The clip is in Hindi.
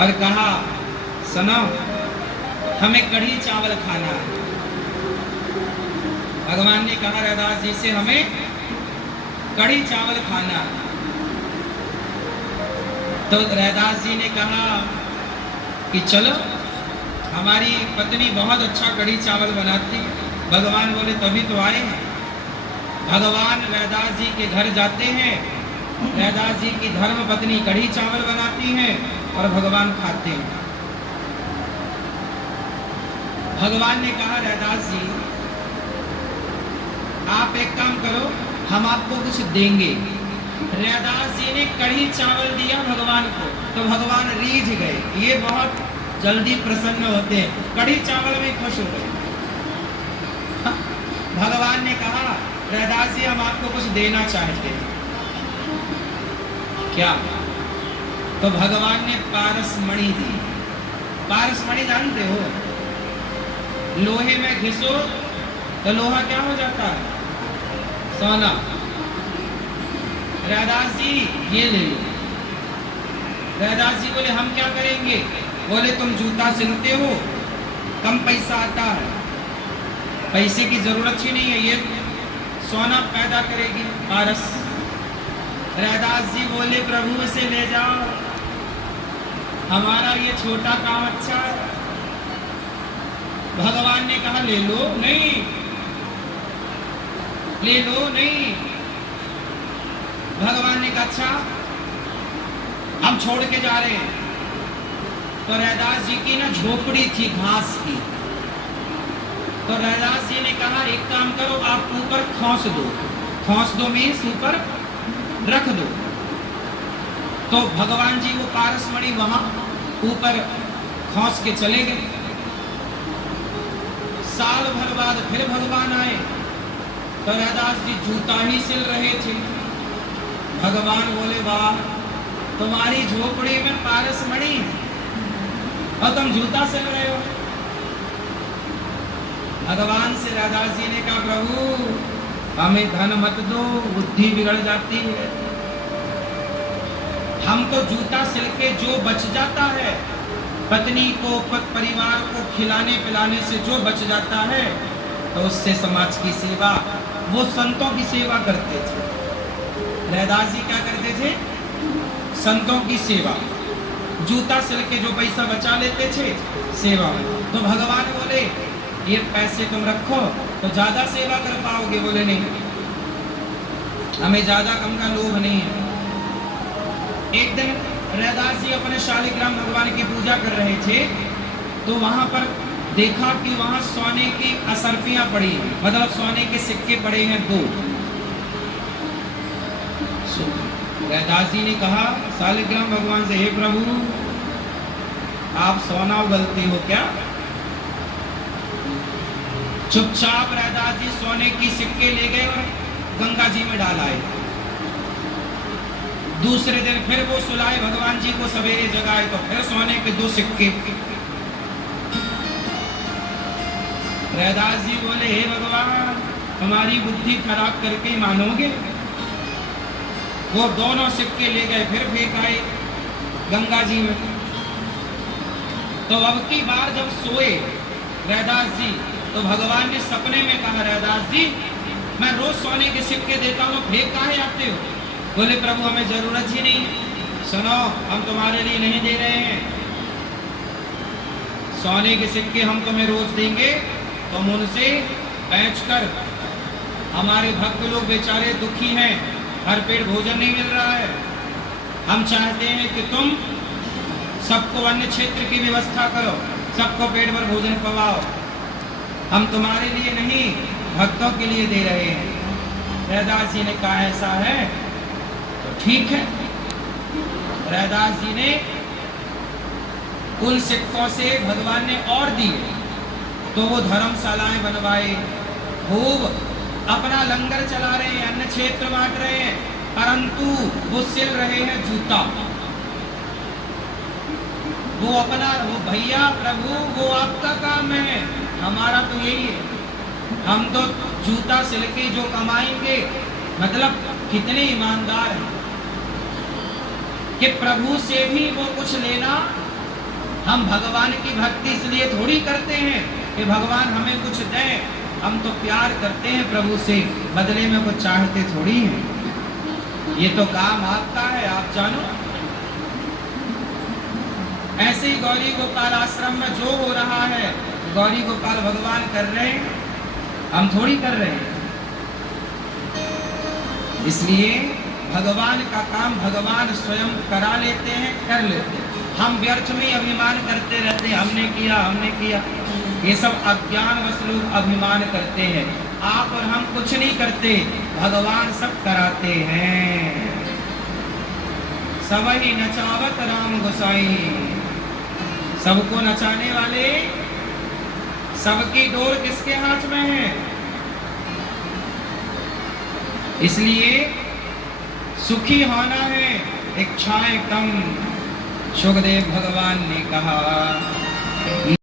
और कहा सुनो हमें कढ़ी चावल खाना है। भगवान ने कहा रैदास जी से हमें कढ़ी चावल खाना है। तो रैदास जी ने कहा कि चलो हमारी पत्नी बहुत अच्छा कढ़ी चावल बनाती है। भगवान बोले तभी तो आए हैं। भगवान रैदास जी के घर जाते हैं, रैदास जी की धर्म पत्नी कढ़ी चावल बनाती हैं और भगवान खाते हैं। भगवान ने कहा रैदास जी आप एक काम करो हम आपको कुछ देंगे। रैदास जी ने कढ़ी चावल दिया भगवान को तो भगवान रीझ गए, ये बहुत जल्दी प्रसन्न होते हैं, कढ़ी चावल में खुश हो गए। भगवान ने कहा रैदास जी हम आपको कुछ देना चाहते हैं। क्या? तो भगवान ने पारसमणि दी। पारसमणि जानते हो, लोहे में घिसो तो लोहा क्या हो जाता है? सोना। रैदास जी ये ले लो। रैदास जी बोले हम क्या करेंगे? बोले तुम जूता सिलते हो, कम पैसा आता है, पैसे की जरूरत ही नहीं है, ये सोना पैदा करेगी पारस। रैदास जी बोले प्रभु से ले जाओ, हमारा ये छोटा काम अच्छा है। भगवान ने कहा ले लो। नहीं ले लो नहीं। भगवान ने कहा अच्छा हम छोड़ के जा रहे हैं। तो रैदास जी की ना झोपड़ी थी घास की, तो रैदास जी ने कहा एक काम करो आप ऊपर खोस दो। खोस दो मीन्स ऊपर रख दो। तो भगवान जी वो पारसमणि वहां ऊपर खोस के चले गए। साल भर बाद फिर भगवान आए तो रैदास जी जूता ही सिल रहे थे। भगवान बोले वाह तुम्हारी झोपड़ी में पारसमणि है और तुम जूता सिल रहे हो। भगवान से रैदास जी ने कहा प्रभु हमें धन मत दो, बुद्धि बिगड़ जाती है। हमको जूता सिल के जो बच जाता है, पत्नी को परिवार को खिलाने पिलाने से जो बच जाता है तो उससे समाज की सेवा, वो संतों की सेवा करते थे। रैदास जी क्या करते थे? संतों की सेवा। जूता सिल के जो पैसा बचा लेते थे सेवा में। तो भगवान बोले ये पैसे तुम रखो तो ज्यादा सेवा कर पाओगे। बोले नहीं हमें ज्यादा कम का लोभ नहीं है। एक दिन रैदास जी अपने शालिग्राम भगवान की पूजा कर रहे थे तो वहां पर देखा कि वहां सोने की असरफियां पड़ी हैं, मतलब सोने के सिक्के पड़े हैं 2। रैदास जी ने कहा शालिग्राम भगवान से हे प्रभु आप सोना उगलते हो क्या? चुपचाप रैदास जी सोने की सिक्के ले गए और गंगा जी में डाल आए। दूसरे दिन फिर वो सुलाए भगवान जी को, सवेरे जगाए तो फिर सोने के 2 सिक्के। रैदास जी बोले हे भगवान हमारी बुद्धि खराब करके मानोगे? वो दोनों सिक्के ले गए फिर फेंक आए गंगा जी में। तो अब की बार जब सोए रैदास जी तो भगवान ने सपने में कहा रैदास जी मैं रोज सोने के सिक्के देता हूँ, फेंक काहे आते हो? बोले प्रभु हमें जरूरत ही नहीं है। सुनो हम तुम्हारे लिए नहीं दे रहे हैं, सोने के सिक्के हम तुम्हें रोज देंगे, तुम उनसे बेच कर, हमारे भक्त लोग बेचारे दुखी हैं, हर पेट भोजन नहीं मिल रहा है, हम चाहते हैं कि तुम सबको अन्य क्षेत्र की व्यवस्था करो, सबको पेट भर भोजन पवाओ, हम तुम्हारे लिए नहीं भक्तों के लिए दे रहे हैं। रैदास जी ने कहा ऐसा है तो ठीक है। रैदास जी ने उन सिक्कों से भगवान ने और दिए तो वो धर्मशालाएं बनवाए, खूब अपना लंगर चला रहे हैं, अन्न क्षेत्र बांट रहे हैं, परंतु वो सिल रहे हैं जूता। वो अपना वो भैया प्रभु वो आपका काम है, हमारा तो यही है, हम तो जूता सिल के जो कमाएंगे। मतलब कितने ईमानदार हैं कि प्रभु से भी वो कुछ लेना हम भगवान की भक्ति इसलिए थोड़ी करते हैं कि भगवान हमें कुछ दें। हम तो प्यार करते हैं प्रभु से, बदले में कुछ चाहते थोड़ी हैं। ये तो काम आपका है, आप जानो। ऐसे ही गौरी गोपाल आश्रम में जो हो रहा है, गौरी गोपाल भगवान कर रहे हैं, हम थोड़ी कर रहे हैं। इसलिए भगवान का काम भगवान स्वयं करा लेते हैं, कर लेते हैं। हम व्यर्थ में अभिमान करते रहते हैं, हमने किया हमने किया। ये सब अज्ञानवश लोग अभिमान करते हैं। आप और हम कुछ नहीं करते, भगवान सब कराते हैं। सबही नचावत राम गोसाई, सबको नचाने वाले, सबकी डोर किसके हाथ में है? इसलिए सुखी होना है, इच्छाएं कम। सुखदेव भगवान ने कहा